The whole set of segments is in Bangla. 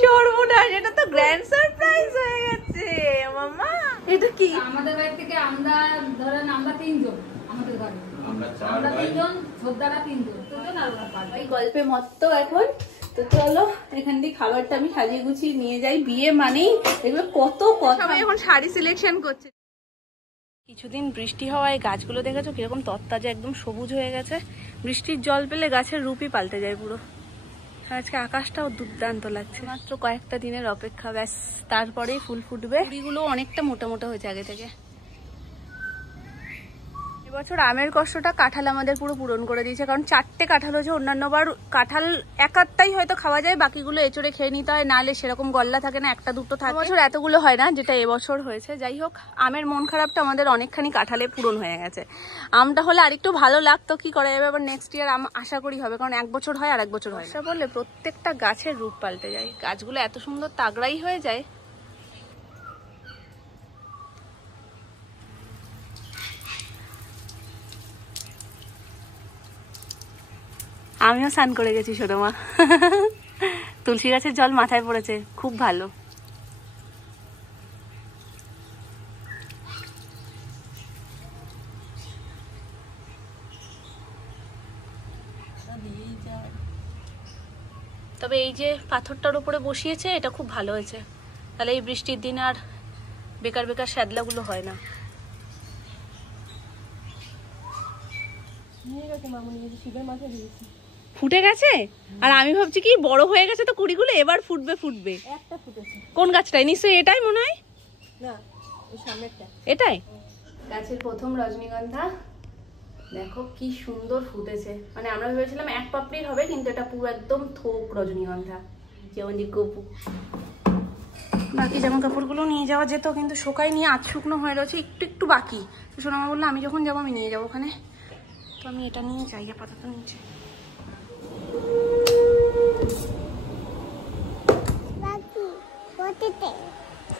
সর্বনাশ, এটা তো গ্র্যান্ড সারপ্রাইজ হয়ে গেছে মামা। এটা কি? আমাদের বাড়ি থেকে আমরা ধরেন আমরা 3 জন, আমাদের ঘরে আমরা 3 জন, ছোটদারা 3 জন, আর ওরা 5 জন। এই গল্পে মত্ত এখন। তো চলো এখান থেকে খাবারটা আমি সাজিয়ে গুছিয়ে নিয়ে যাই। বিয়ে মানেই দেখবে কত কথা। সবাই এখন শাড়ি সিলেকশন করছে। কিছুদিন বৃষ্টি হওয়ায় গাছগুলো দেখেছো কিরকম তরতাজা, একদম সবুজ হয়ে গেছে। বৃষ্টির জল পেলে গাছের রূপই পাল্টে যায় পুরো। আজকে আকাশটাও দুর্দান্ত লাগছে। মাত্র কয়েকটা দিনের অপেক্ষা, ব্যাস তারপরেই ফুল ফুটবে। কুড়িগুলো অনেকটা মোটা মোটা হয়েছে আগে থেকে। এবছর আমের কষ্টটা কাঁঠাল আমাদের পুরো পূরণ করে দিয়েছে, কারণ 4টে কাঁঠাল হয়েছে। অন্যান্যবার কাঁঠাল একাত্তাই হয়তো খাওয়া যায়, বাকিগুলো এঁচড়ে খেয়ে নিতে হয়, নাহলে সেরকম গল্লা থাকে না, একটা দুটো থাকে। এবছর এতগুলো হয় না, যেটা এবছর হয়েছে। যাই হোক, আমের মন খারাপটা আমাদের অনেকখানি কাঁঠালে পূরণ হয়ে গেছে। আমটা হলে আরেকটু ভালো লাগতো, কি করা যাবে। আবার নেক্সট ইয়ার আম আশা করি হবে, কারণ 1 বছর হয় আর 1 বছর হয়। বর্ষা বললে প্রত্যেকটা গাছের রূপ পাল্টে যায়, গাছগুলো এত সুন্দর তাগড়াই হয়ে যায়। আমিও স্নান করে গেছি ছোট মা। তুলসী গাছের জল মাথায় পড়েছে, খুব ভালো। তবে এই যে পাথরটার উপরে বসিয়েছে, এটা খুব ভালো হয়েছে। তাহলে এই বৃষ্টির দিন আর বেকার বেকার শ্যাদলাগুলো হয় না। ফুটে গেছে, আর আমি ভাবছি কি বড় হয়ে গেছে তো কুড়িগুলো, এবার ফুটবে ফুটবে। একটা ফুটেছে। কোন গাছটাই? নিশ্চয়ই এটাই মনে হয়। না, ওই সামনেরটা। এটাই গাছের প্রথম রজনীগন্ধা। দেখো কি সুন্দর ফুটেছে। মানে আমরা ভেবেছিলাম 1 পাপড়ির হবে, কিন্তু এটা পুরো একদম থোক রজনীগন্ধা। যেমন যে গপু। বাকি জামা কাপড়গুলো নিয়ে যাওয়া যেত, কিন্তু শোকাই নিয়ে আজ শুকনো হয়ে রয়েছে, একটু একটু বাকি। তো সোনামা বললো আমি যখন যাবো আমি নিয়ে যাবো ওখানে। তো আমি এটা নিয়ে যাই আপাতত নিচে।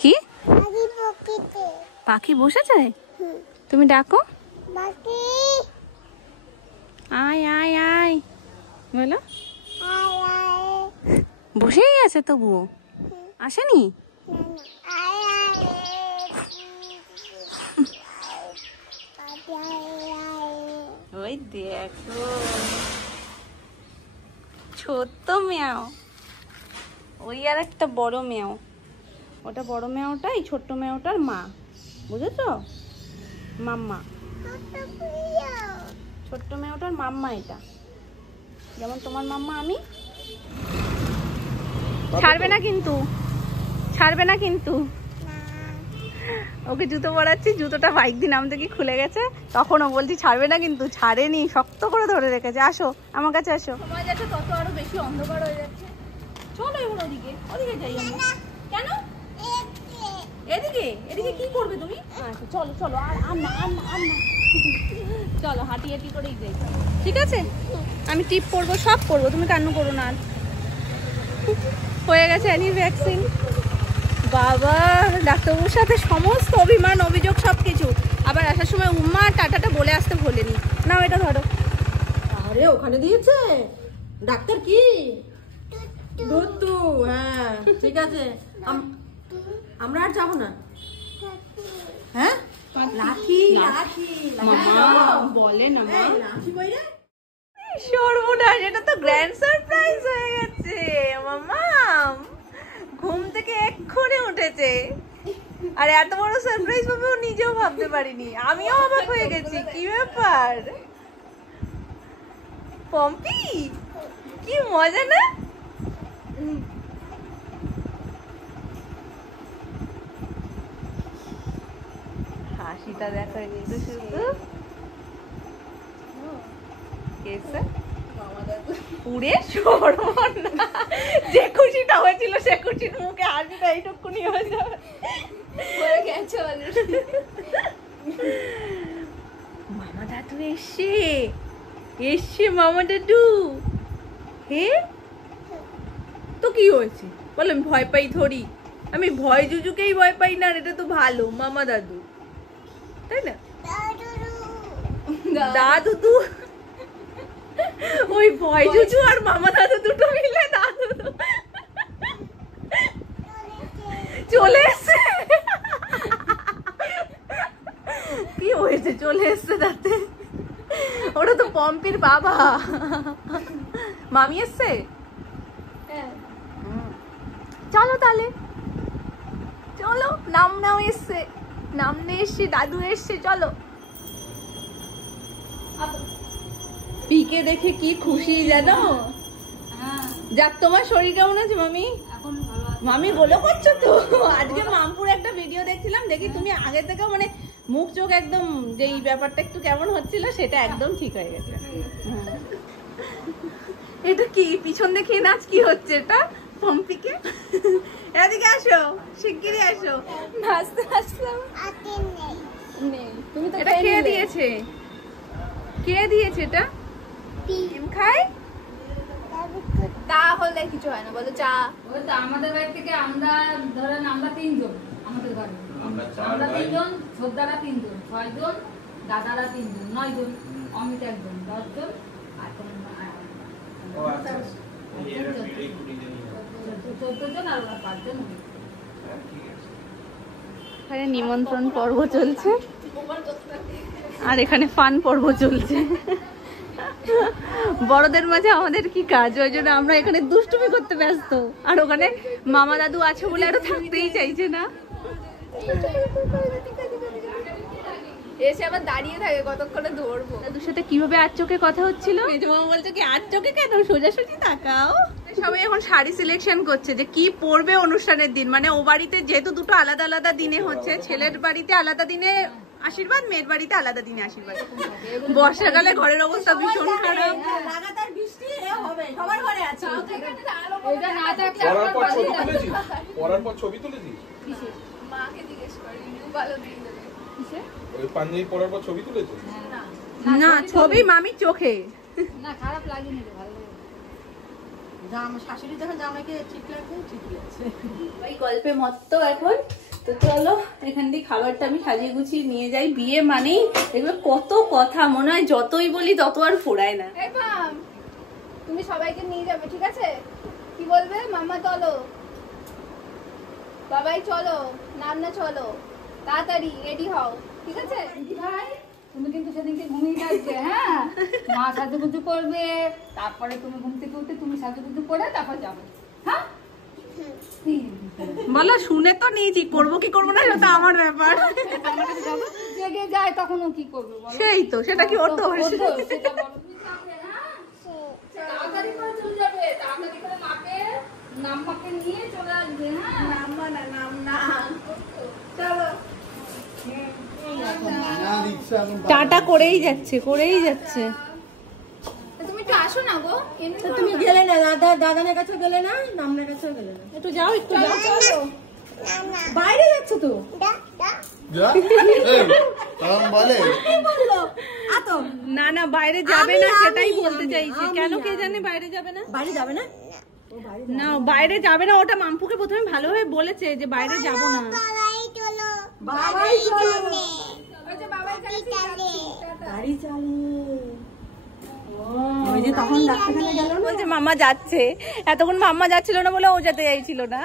কি পাখি বসেছে? তুমি ডাকো। আয় আয় আয় বলো। বসেই আছে তবুও আসেনি? ওই দেখো ছোট্ট মেয়াও, ওই আর একটা বড় মেয়াও। ওটা বড় মেয়াওটা, এই ছোট্ট মেয়াওটার মা, বুঝেছো? মাম্মা। ছোট্ট মেয়াওটার মাম্মা এটা, যেমন তোমার মাম্মা আমি। ছাড়বে না কিন্তু, ছাড়বে না কিন্তু। ওকে জুতো পরাচ্ছি, জুতোটা বাইক দিয়ে নামতে কি খুলে গেছে, তখনও বলছি ছাড়বে না, কিন্তু ছাড়েনি, শক্ত করে ধরে রেখেছে। আসো আমার কাছে আসো। সময় যাচ্ছে তত আরো বেশি অন্ধকার হয়ে যাচ্ছে। চলো এবার ওদিকে, ওদিকে যাই আমরা। কেন এদিকে? এদিকে কি করবে তুমি? আচ্ছা চলো চলো, আর না আর না আর না, চলো হাঁটি হাঁটি করেই যাই। ঠিক আছে, আমি টিপ করবো, সব করবো, তুমি কান্না করো না। হয়ে গেছে অ্যানি ভ্যাকসিন। বাবা, ডাক্তারবাবুর সাথে সমস্ত অভিমান অভিযোগ সবকিছু। আবার আসার সময় উম্মা টাটাটা বলে আসতে ভোলেনি। নাও এটা ধরো। আরে ওখানে দিয়েছে ডাক্তার কি? দুটু। হ্যাঁ ঠিক আছে, আমরা আর যাবো না। হ্যাঁ লাঠি লাঠি বলে না মা। লাঠি কই রে? সর্বনাশ, এটা তো গ্র্যান্ড সারপ্রাইজ হয়ে গেছে মামা। ঘুম থেকে এক্ষুনি উঠেছে, আর এত বড় সারপ্রাইজ পাবে ও নিজেও ভাবতে পারিনি। আমিও অবাক হয়ে গেছি, কি ব্যাপার পম্পি, কি মজা না? হাসিটা দেখা যেত শুধু। পুরে সর্বনা, যে খুশিটা হয়েছিল সে খুশির মুখে হাসিটা এইটুকুনি হয়ে যাবে, হয়ে গেছে অলরেডি। মামা দাদু এসছে, এসছে মামা দাদু। হে তো কি হয়েছে বলো? আমি ভয় পাই থরি? আমি ভয় জুজুকেই ভয় পাই না, এটা তো ভালো মামা দাদু, তাই না? দাদু তু ওই ভয় জুজু আর মামা দাদু দুটো মিলে দাদু। চলে এসছে। কি হয়েছে? চলে এসছে তাতে। ওটা তো পম্পির বাবা। মামি এসছে? চলো তাহলে, চলো। নাম নাও এসছে, নাম নিয়ে এসছে, দাদু এসছে, চলো। পিকে দেখে কি খুশি জানো। যাক, তোমার শরীর কেমন আছে মামি? মামি বলো করছো তো। আজকে মামপুর একটা ভিডিও দেখছিলাম, দেখি তুমি আগে থেকে মানে মুখ চোখ একদম যেই ব্যাপারটা একটু কেমন হচ্ছিল সেটা একদম ঠিক হয়ে গেছে। এটা কি পিছন দেখে নাচ কি হচ্ছে এটা? পম্পিকে এদিকে আসো, শিগগিরই আসো। নাচতে আসলাম। তুমি তো এটা কে দিয়েছে? কে দিয়েছে এটা? ডিম খায় তাহলে কিছু হয় না, বলো চা। ওই তো আমাদের বাড়ি থেকে আমরা ধরেন আমরা 3 জন, আমাদের ঘরে আমরা 3 জন, ছোটদারা 3 জন, 6 জন, দাদারা 3 জন, 9 জন, অমিত 1 জন, 10 জন, আর তোমার 14 জন আর 5 জন। এখানে নিমন্ত্রণ পর্ব চলছে আর এখানে ফান পর্ব চলছে। বড়দের মাঝে আমাদের কি কাজ, ওই জন্য আমরা এখানে দুষ্টুমি করতে ব্যস্ত। আর ওখানে মামা দাদু আছে বলে আরো থাকতেই চাইছে না, এসে আবার দাঁড়িয়ে থাকে কতক্ষণে ধরবো। দাদুর সাথে কিভাবে আর চোখে কথা হচ্ছিল, মেজো মামা বলছে কি আর চোখে কেন, সোজাসুজি তাকাও। সবাই এখন শাড়ি সিলেকশন করছে যে কি পরবে অনুষ্ঠানের দিন। মানে ও বাড়িতে যেহেতু দুটো আলাদা আলাদা দিনে হচ্ছে, ছেলের বাড়িতে আলাদা দিনে আশীর্বাদ, মেয়ের বাড়িতে আলাদা দিনে আশীর্বাদ। বর্ষাকালে ঘরের অবস্থা ভীষণ খারাপ, লাগাতার বৃষ্টি হবে, সবার ঘরে আছে। ওইটা না থাকলে পরার পর ছবি তুলেছিস? মাকে জিজ্ঞেস করি, ভালো দিন দেবে। ওই পাঞ্জাবি পরার পর ছবি তুলেছিস? না, ছবি মামি চোখে। না, খারাপ লাগেনি রে, ভালো লাগে। শাশুড়ি যখন জামাইকে ঠিক লাগছে ঠিকই আছে। ওই গল্পে মত্ত এখন। তো চলো এখান দিয়ে খাবারটা আমি সাজিয়ে গুছিয়ে নিয়ে যাই। বিয়ে মানেই এগুলো কত কথা, মনে হয় যতই বলি তত আর ফোড়ায় না। তুমি সবাইকে নিয়ে যাবে, ঠিক আছে? কি বলবে? মামা চলো, বাবাই চলো, নান্না চলো, তাড়াতাড়ি রেডি হও, ঠিক আছে? ভাই তুমি কিন্তু সেদিনকে ঘুমিয়ে থাকবে, হ্যাঁ? মা সাজুগুজু করবে, তারপরে তুমি ঘুম থেকে উঠে তুমি সাজুগুজু করে তারপর যাবে, হ্যাঁ? বলো, শুনে তো নিয়েছি, করবো কি করবো না সেটা আমার ব্যাপার। জেগে যায় তখনও কি করবে বলো? সেই তো, সেটা কি ওর তো সেটা বলো। তাড়াতাড়ি করে চলে যাবে, তাড়াতাড়ি করে মাকে নাম্বারকে নিয়ে চলে আসবে, হ্যাঁ? নাম্বার না, নাম না, চলো। টাটা করেই যাচ্ছে, করেই যাচ্ছে। তুমি একটু আসো না গো। তুমি গেলে না, দাদানের কাছে গেলে না, নামনের কাছে গেলে না। একটু যাও, একটু যাও। বাইরে যাচ্ছ তো? না না, বাইরে যাবে না, সেটাই বলতে চাইছি। কেন কে জানে বাইরে যাবে না? বাইরে যাবে না? না, বাইরে যাবে না। ওটা মাম্পুকে প্রথমে ভালোভাবে বলেছে যে বাইরে যাব না। বাবাই চলো। গাড়ি চালিয়ে ওই যে তখন ডাক্তারখানে গেল না, বলছে মাম্মা যাচ্ছে। এতক্ষণ মাম্মা যাচ্ছিল না বলে ও যেতে চাইছিল না।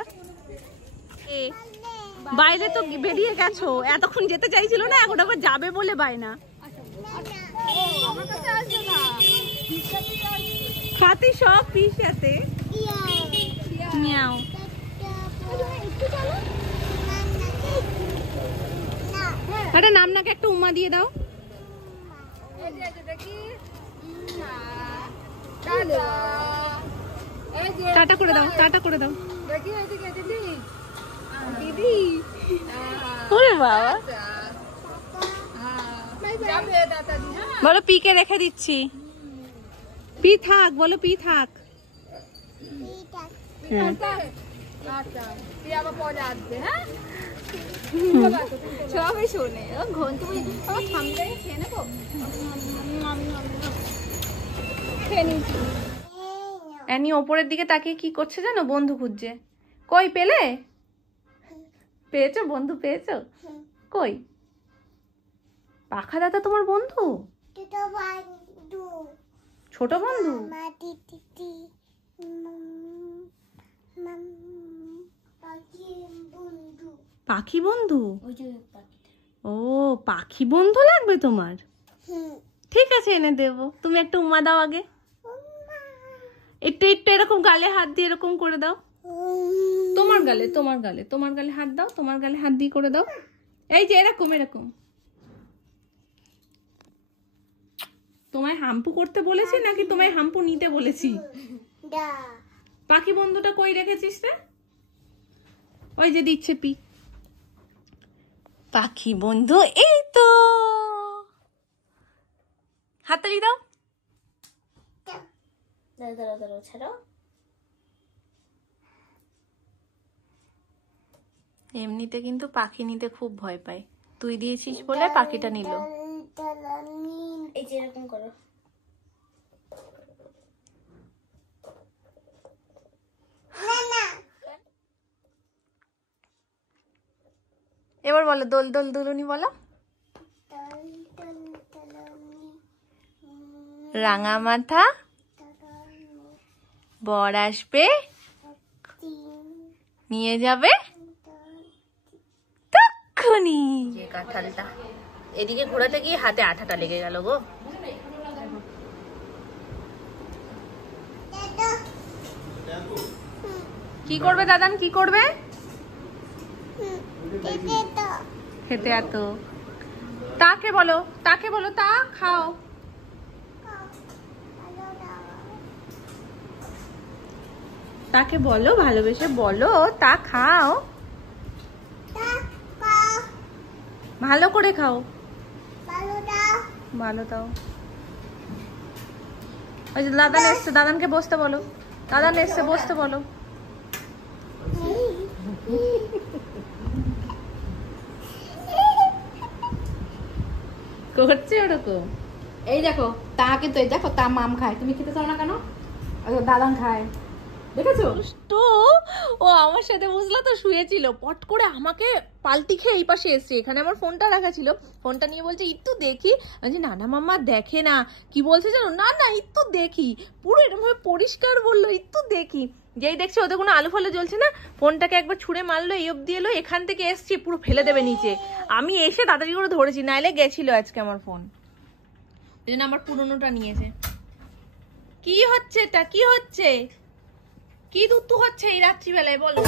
বাইরে তো বেরিয়ে গেছো, এতক্ষণ যেতে চাইছিল না, এখন আবার যাবে বলে বায়না। খাতি সব পিস সাথে মিয়াও। আরে নামনাকে একটা উম্মা দিয়ে দাও। টাটা করে দাও, টাটা করে দাও। দিদি ওরে বাবা, বলো পিকে রেখে দিচ্ছি। পি থাক, বলো পি থাক। সবাই শোনে, ঘন তুমি আমার সামনে খেয়ে নেবো, খেয়ে নিচ্ছি। অ্যানি ওপরের দিকে তাকিয়ে কি করছে জানো? বন্ধু খুঁজছে। কই পেলে? পেয়েছো? বন্ধু পেয়েছো? কই? পাখা দাদা তোমার বন্ধু? ছোট বন্ধু? বন্ধু পাখি বন্ধু? ও, পাখি বন্ধু লাগবে তোমার? ঠিক আছে, এনে দেবো। তুমি একটা উম্মা দাও আগে, একটু একটু এরকম গালে হাত দিয়ে এরকম করে দাও। তোমার গালে হাত দাও, তোমার গালে হাত দিয়ে করে দাও। এই যে এরকম এরকম। তোমায় হাম্পু করতে বলেছি নাকি তোমায় হাম্পু নিতে বলেছি? পাখি বন্ধুটা কই রেখেছিস রে? ওই যে দিচ্ছে পি। পাখি বন্ধু এই তো, হাততালি দাও। ছাড়ো। এমনিতে কিন্তু পাখি নিতে খুব ভয় পায়, তুই দিয়েছিস বলে পাখিটা নিল। এই যে এরকম করো। এবার বলো দোল দোল দুলুনি বলো। রাঙা মাথা বর আসবে, নিয়ে যাবে তক্ষুনি। কাঁঠালটা এদিকে ঘোরাতে গিয়ে হাতে আঠাটা লেগে গেল গো। কি করবে দাদান, কি করবে? খেতে এত। তাকে বলো, তাকে বলো তা খাও। তাকে বলো, ভালোবেসে বলো তা খাও, ভালো করে খাও, ভালো দাও। ওই যে দাদান এসছে, দাদানকে বসতে বলো, দাদান এসছে বসতে বলো। করছে ওরকম। এই দেখো তা, কিন্তু এই দেখো তা মাম খায়, তুমি খেতে চাও না কেন? দাদান খায়, দেখেছো? তো ও আমার সাথে বুঝলা তো শুয়েছিল, পট করে আমাকে পাল্টি খেয়ে এই পাশে এসছে। এখানে আমার ফোনটা রাখা ছিল, ফোনটা নিয়ে বলছে একটু দেখি। আমি না না মাম্মা দেখে না, কি বলছে জানো, না না একটু দেখি, পুরো এরকম ভাবে পরিষ্কার বললো একটু দেখি। যেই দেখছে ওদের কোনো আলু ফালু জ্বলছে না, ফোনটাকে একবার ছুঁড়ে মারলো, এই অব্দি এলো, এখান থেকে এসছি পুরো ফেলে দেবে নিচে। আমি এসে তাড়াতাড়ি করে ধরেছি, নাইলে গেছিল আজকে আমার ফোন। এই জন্য আমার পুরোনোটা নিয়েছে। কি হচ্ছে এটা, কি হচ্ছে, কি দুত্তু হচ্ছে এই রাত্রিবেলায় বলো?